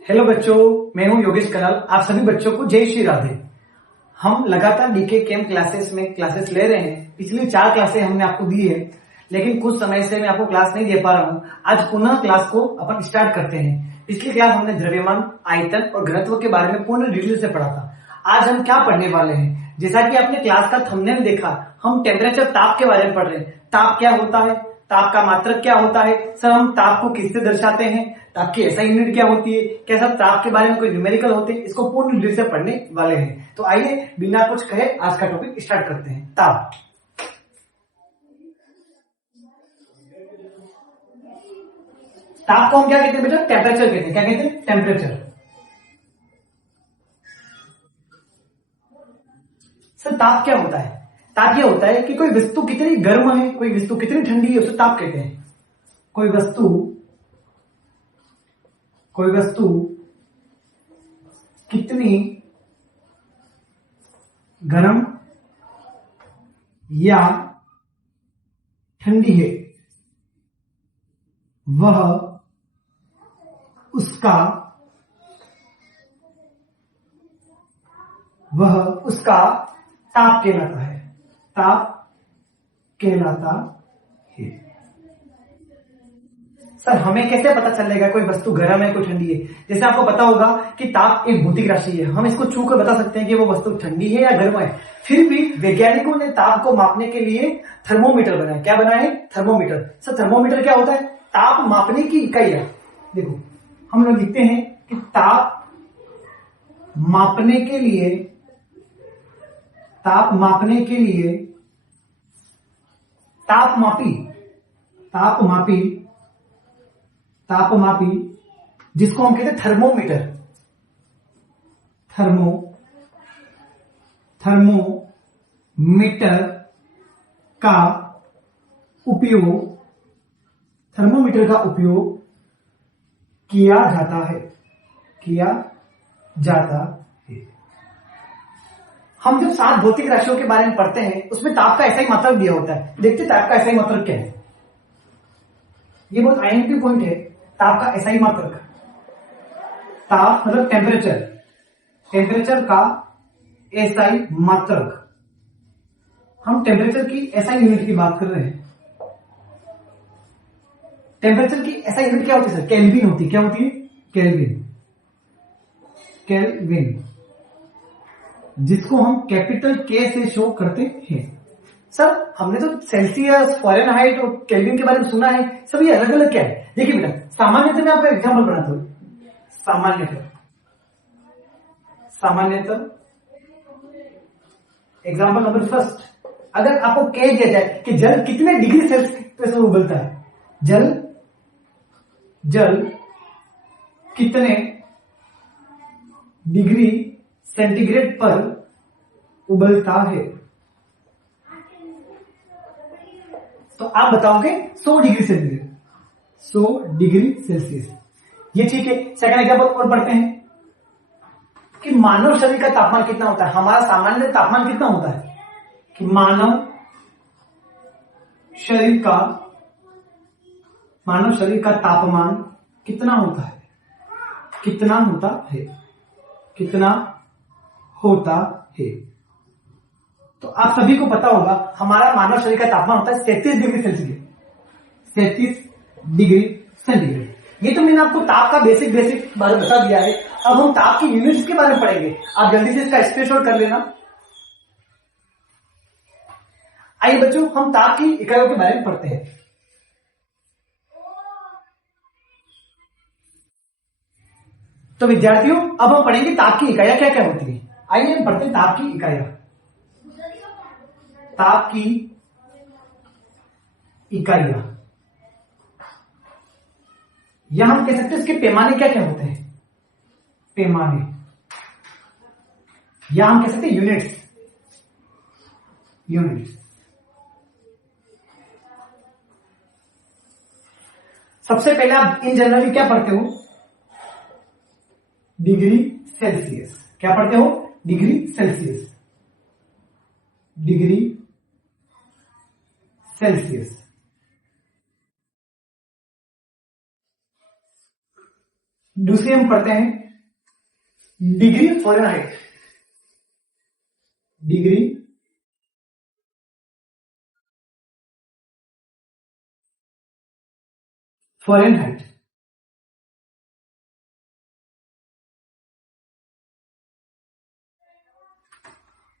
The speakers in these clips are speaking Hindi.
हेलो बच्चों, मैं हूं योगेश कलाल। आप सभी बच्चों को जय श्री राधे। हम लगातार डीके कैंप क्लासेस में क्लासेस ले रहे हैं। पिछली 4 क्लासेस हमने आपको दी है, लेकिन कुछ समय से मैं आपको क्लास नहीं दे पा रहा हूं। आज पुनः क्लास को अपन स्टार्ट करते हैं। पिछली क्लास हमने द्रव्यमान, आयतन और घनत्व के बारे में पूर्ण डिटेल से पढ़ा था। आज हम क्या पढ़ने वाले हैं? जैसा कि आपने क्लास का थंबनेल देखा, हम टेम्परेचर, ताप के बारे में पढ़ रहे हैं। ताप क्या होता है, ताप का मात्रक क्या होता है, सर हम ताप को किससे दर्शाते हैं, ताप की ऐसा यूनिट क्या होती है, क्या सब ताप के बारे में कोई न्यूमेरिकल होते हैं, इसको पूर्ण डिटेल से पढ़ने वाले हैं। तो आइए बिना कुछ कहे आज का टॉपिक स्टार्ट करते हैं। ताप। ताप को हम क्या कहते हैं बेटा? टेम्परेचर कहते हैं। क्या कहते हैं? टेम्परेचर। सर ताप क्या होता है? ताप ये होता है कि कोई वस्तु कितनी गर्म है, कोई वस्तु कितनी ठंडी है, उसे ताप कहते हैं। कोई वस्तु कितनी गर्म या ठंडी है, वह उसका ताप कहलाता है। ताप कहलाता है। सर हमें कैसे पता चलेगा कोई वस्तु गर्म है कोई ठंडी है? जैसे आपको पता होगा कि ताप एक भौतिक राशि है। हम इसको छू कर बता सकते हैं कि वो वस्तु ठंडी है या गर्म है। फिर भी वैज्ञानिकों ने ताप को मापने के लिए थर्मोमीटर बनाया। क्या बनाया है? थर्मोमीटर। सर थर्मोमीटर क्या होता है? ताप मापने की इकाई है। देखो हम लोग लिखते हैं कि ताप मापने के लिए ताप मापी जिसको हम कहते हैं थर्मोमीटर। थर्मोमीटर का उपयोग किया जाता है। हम जब 7 भौतिक राशियों के बारे में पढ़ते हैं उसमें ताप का ऐसा ही मात्रक दिया होता है। देखते ताप का ऐसा ही मात्रक क्या है? ये बहुत आईएमपी पॉइंट है। ताप का एसआई मात्रक। ताप मतलब टेम्परेचर का एसआई मात्रक। हम टेम्परेचर की एसआई यूनिट की बात कर रहे हैं। टेम्परेचर की एसआई यूनिट क्या होती है सर? केल्विन होती है। क्या होती है? केल्विन, जिसको हम कैपिटल के से शो करते हैं। सर हमने तो सेल्सियस, फ़ारेनहाइट और केल्विन के बारे में सुना है। सब ये अलग अलग क्या है? देखिए बेटा, सामान्यतः मैं आपको एग्जांपल बनाता हूं। सामान्यतः एग्जांपल नंबर फर्स्ट, अगर आपको कह दिया जाए कि जल कितने डिग्री सेल्सियस पर उबलता है, जल कितने डिग्री सेंटीग्रेड पर उबलता है, तो आप बताओगे 100 डिग्री सेल्सियस। 100 डिग्री सेल्सियस, ये ठीक है। सेकंड एग्जांपल और पढ़ते हैं कि मानव शरीर का तापमान कितना होता है। हमारा सामान्य तापमान कितना होता है कि मानव शरीर का तापमान कितना होता है। तो आप सभी को पता होगा हमारा मानव शरीर का तापमान होता है 37 डिग्री सेल्सियस। 37 degree centigrade. ये तो मैंने आपको ताप का बेसिक बारे में बता दिया है। अब हम ताप की यूनिट्स के बारे में पढ़ेंगे। आप जल्दी से इसका स्क्रीनशॉट कर लेना। आइए बच्चों, हम ताप की इकाइयों के बारे में पढ़ते हैं। तो विद्यार्थियों, अब हम पढ़ेंगे ताप की इकाइयां क्या क्या होती है। आइए हम पढ़ते हैं ताप की इकाइयां। ताप की इकाइयां, यहां हम कह सकते हैं इसके पैमाने क्या क्या होते हैं। पैमाने, यहां हम कह सकते हैं यूनिट्स। सबसे पहले आप इन जनरली क्या पढ़ते हो? Degree Celsius. क्या पढ़ते हो? Degree Celsius. दूसरी हम पढ़ते हैं डिग्री फ़ारेनहाइट। Degree Fahrenheit.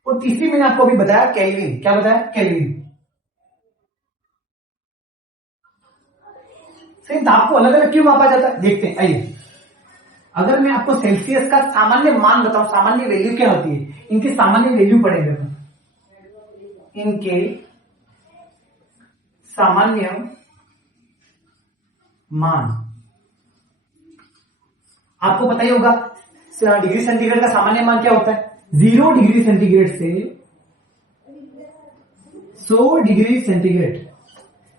और तीसरी मैंने आपको अभी बताया केल्विन। क्या बताया? केल्विन। सही, तो आपको अलग अलग क्यों मापा जाता है देखते हैं, आइए। अगर मैं आपको सेल्सियस का सामान्य मान बताऊं, सामान्य वैल्यू क्या होती है, इनकी सामान्य वैल्यू पढ़ेंगे अपन। इनके सामान्य मान आपको पता ही होगा, डिग्री सेंटीग्रेड का सामान्य मान क्या होता है? 0 डिग्री सेंटीग्रेड से 100 डिग्री सेंटीग्रेड।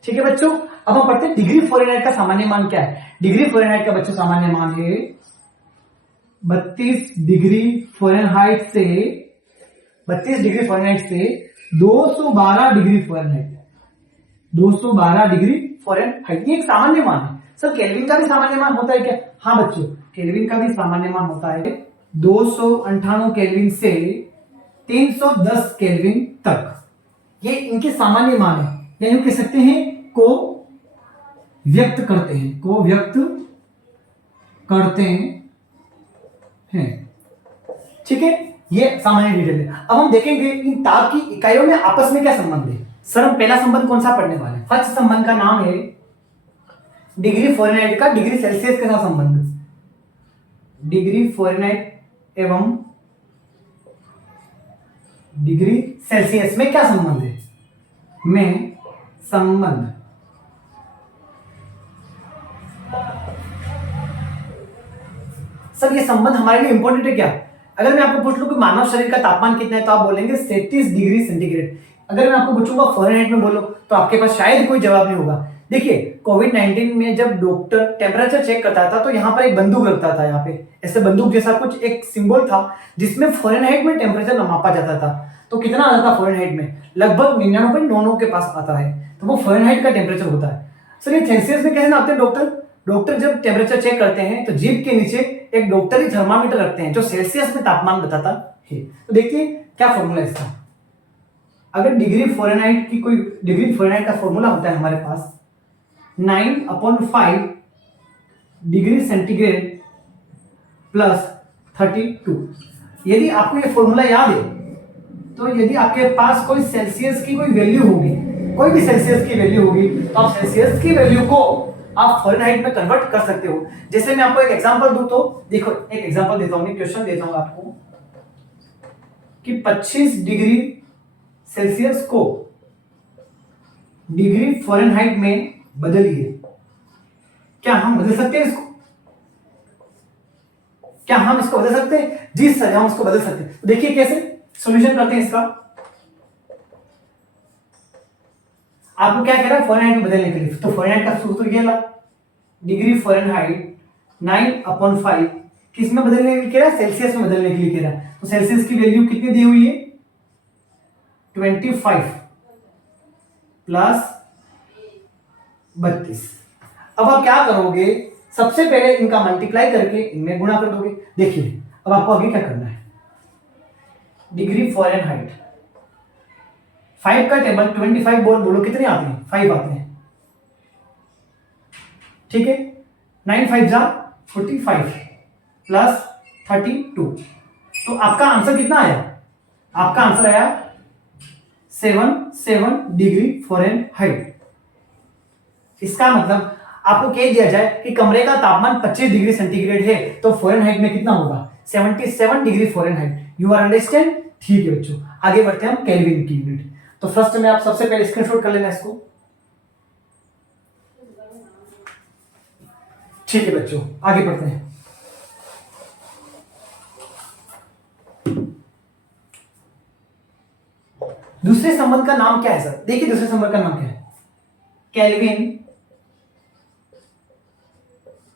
ठीक है बच्चों, अब हम पढ़ते हैं डिग्री फ़ारेनहाइट का सामान्य मान क्या है। डिग्री फ़ारेनहाइट का बच्चों सामान्य मान है 32 डिग्री फ़ारेनहाइट से 212 डिग्री फ़ारेनहाइट। 212 डिग्री फ़ारेनहाइट ये एक सामान्य मान है। सर केल्विन का भी सामान्य मान होता है क्या? हाँ बच्चों, केल्विन का भी सामान्य मान होता है 298 केल्विन से 310 केल्विन तक। ये इनके सामान्य मान है, यानी कह सकते हैं को व्यक्त करते हैं, को व्यक्त करते हैं। ठीक है, ये सामान्य डिटेल है। अब हम देखेंगे इन ताप की इकाइयों में आपस में क्या संबंध है। सर हम पहला संबंध कौन सा पढ़ने वाले हैं? फर्स्ट संबंध का नाम है डिग्री फ़ारेनहाइट का डिग्री सेल्सियस के साथ संबंध। डिग्री फ़ारेनहाइट एवं डिग्री सेल्सियस में क्या संबंध है? में संबंध सर ये संबंध हमारे लिए इंपॉर्टेंट है क्या? अगर मैं आपको पूछ लूं कि मानव शरीर का तापमान कितना है तो आप बोलेंगे 37 डिग्री सेंटीग्रेड। अगर मैं आपको पूछूंगा फ़ारेनहाइट में बोलो तो आपके पास शायद कोई जवाब नहीं होगा। देखिए कोविड-19 में जब डॉक्टर टेम्परेचर चेक करता था तो यहाँ पर एक बंदूक रखता था, यहाँ पे ऐसे बंदूक जैसा कुछ एक सिंबल था जिसमें फ़ारेनहाइट में टेम्परेचर मापा जाता था। तो कितना आता था फ़ारेनहाइट में? लगभग 99.99 के पास आता है, तो वो फ़ारेनहाइट का टेम्परेचर होता है। सर ये सेल्सियस में कैसे नापते हैं डॉक्टर? डॉक्टर जब टेम्परेचर चेक करते हैं तो जीभ के नीचे एक डॉक्टरी थर्मामीटर रखते हैं जो सेल्सियस में तापमान बताता है। तो देखिए क्या फॉर्मूला है इसका। अगर डिग्री फ़ारेनहाइट की कोई डिग्री फ़ारेनहाइट का फॉर्मूला होता है हमारे पास 9/5 डिग्री सेंटीग्रेड प्लस 32। यदि आपको ये फॉर्मूला याद है तो यदि आपके पास कोई सेल्सियस की कोई वैल्यू होगी, कोई भी सेल्सियस की वैल्यू होगी, तो आप सेल्सियस की वैल्यू को आप फ़ारेनहाइट में कन्वर्ट कर सकते हो। जैसे मैं आपको एक एग्जांपल दूं तो देखो, एक एग्जांपल देता हूं, मैं क्वेश्चन देता हूं आपको कि 25 डिग्री सेल्सियस को डिग्री फ़ारेनहाइट में बदलिए। क्या हम बदल सकते हैं इसको? क्या हम इसको बदल सकते हैं? जी सर हम इसको बदल सकते हैं। तो देखिए कैसे सॉल्यूशन करते हैं इसका। आपको क्या कह रहा है फ़ारेनहाइट में बदलने के लिए? तो फ़ारेनहाइट का सूत्र ये ला, डिग्री फ़ारेनहाइट 9/5 किस में बदलने के लिए कह रहा है? सेल्सियस में बदलने के लिए कह रहा है। तो सेल्सियस की वैल्यू कितनी दी हुई है? 25 प्लस 32। अब आप क्या करोगे? सबसे पहले इनका मल्टीप्लाई करके इनमें गुणा कर दोगे। देखिए अब आपको आगे क्या करना है। डिग्री फ़ारेनहाइट 5 का टेबल 25 बोलो कितने आते हैं? 5 आते हैं। ठीक है, 9 5 जा 45 प्लस 32। तो आपका आंसर कितना आया? आपका आंसर आया 77 डिग्री फ़ारेनहाइट। इसका मतलब आपको कह दिया जाए कि कमरे का तापमान 25 डिग्री सेंटीग्रेड है तो फ़ारेनहाइट में कितना होगा? 77 degree Fahrenheit. You are understand? ठीक है बच्चों, आगे बढ़ते हैं हम केल्विन की यूनिट। तो फर्स्ट में आप सबसे पहले स्क्रीनशॉट कर लेना इसको। ठीक है बच्चों, आगे बढ़ते हैं। दूसरे संबंध का नाम क्या है सर? देखिए दूसरे संबंध का नाम क्या है? केल्विन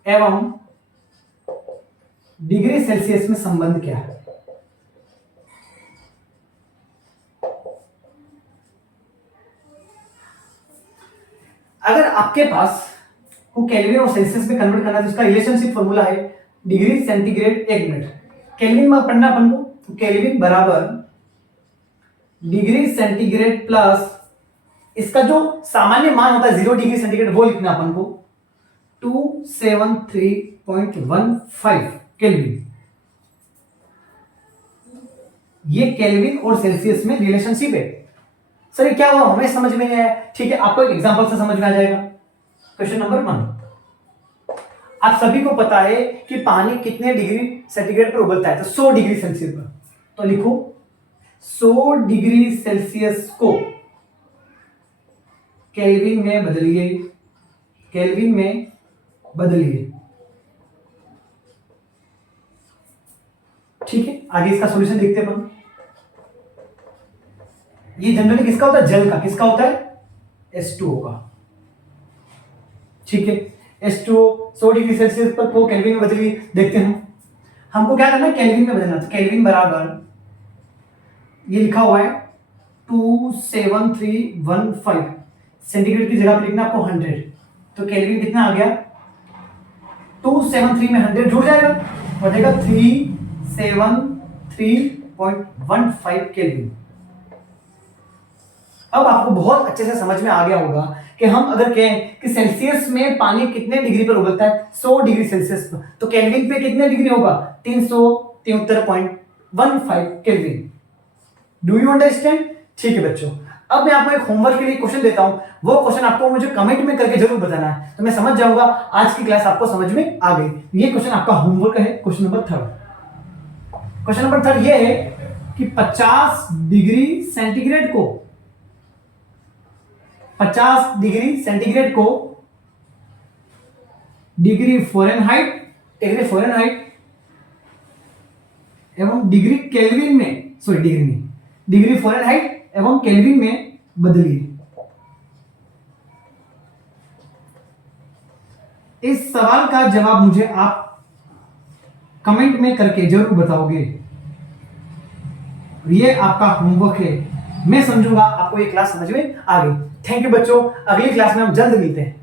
एवं डिग्री सेल्सियस में संबंध क्या है? अगर आपके पास को केल्विन और सेल्सियस में कन्वर्ट करना है तो इसका रिलेशनशिप फॉर्मूला है डिग्री सेंटीग्रेड 1 मिनट। केल्विन में पढ़ना अपन को, तो केल्विन बराबर डिग्री सेंटीग्रेड प्लस इसका जो सामान्य मान होता है 0 डिग्री सेंटीग्रेड वो लिखना अपन को 273.15 केल्विन। ये केल्विन और सेल्सियस में रिलेशनशिप है। सर क्या हुआ, हमें समझ में नहीं आया। ठीक है, आपको एक एग्जांपल से समझ में आ जाएगा। क्वेश्चन नंबर 1, आप सभी को पता है कि पानी कितने डिग्री सेंटीग्रेड पर उबलता है, तो 100 डिग्री सेल्सियस पर। तो लिखो 100 डिग्री सेल्सियस को केल्विन में बदलिए, केल्विन में बदलिए। ठीक है, आगे इसका सॉल्यूशन देखते हैं अपन। ये जनरली किसका होता है, जल का। किसका होता है, H2O का। ठीक है, H2O 100 डिग्री सेल्सियस पर को केल्विन में बदलिए। देखते हैं हमको क्या करना है, केल्विन में बदलना। तो केल्विन बराबर ये लिखा हुआ है 27315, सेंटीग्रेड की जगह पर लिखना आपको 100। तो केल्विन कितना आ गया, 273 में 100 जुड़ जाएगा और देगा 373.15 केल्विन। अब आपको बहुत अच्छे से समझ में आ गया होगा कि हम अगर कहें कि सेल्सियस में पानी कितने डिग्री पर उबलता है, 100 डिग्री सेल्सियस पर, तो केल्विन पे कितने डिग्री होगा, 373.15 केल्विन। Do you understand? ठीक है बच्चों, अब मैं आपको एक होमवर्क के लिए क्वेश्चन देता हूं। वो क्वेश्चन आपको मुझे कमेंट में करके जरूर बताना है, तो मैं समझ जाऊंगा आज की क्लास आपको समझ में आ गई। ये क्वेश्चन आपका होमवर्क है, क्वेश्चन नंबर 3। क्वेश्चन नंबर 3 ये है कि 50 डिग्री सेंटीग्रेड को 50 डिग्री सेंटीग्रेड को डिग्री फ़ारेनहाइट एवं डिग्री केल्विन में, सॉरी डिग्री फ़ारेनहाइट एवं केल्विन में बदलिए। इस सवाल का जवाब मुझे आप कमेंट में करके जरूर बताओगे। ये आपका होमवर्क है, मैं समझूंगा आपको ये क्लास समझ में आ गई। थैंक यू बच्चों, अगली क्लास में हम जल्द मिलते हैं।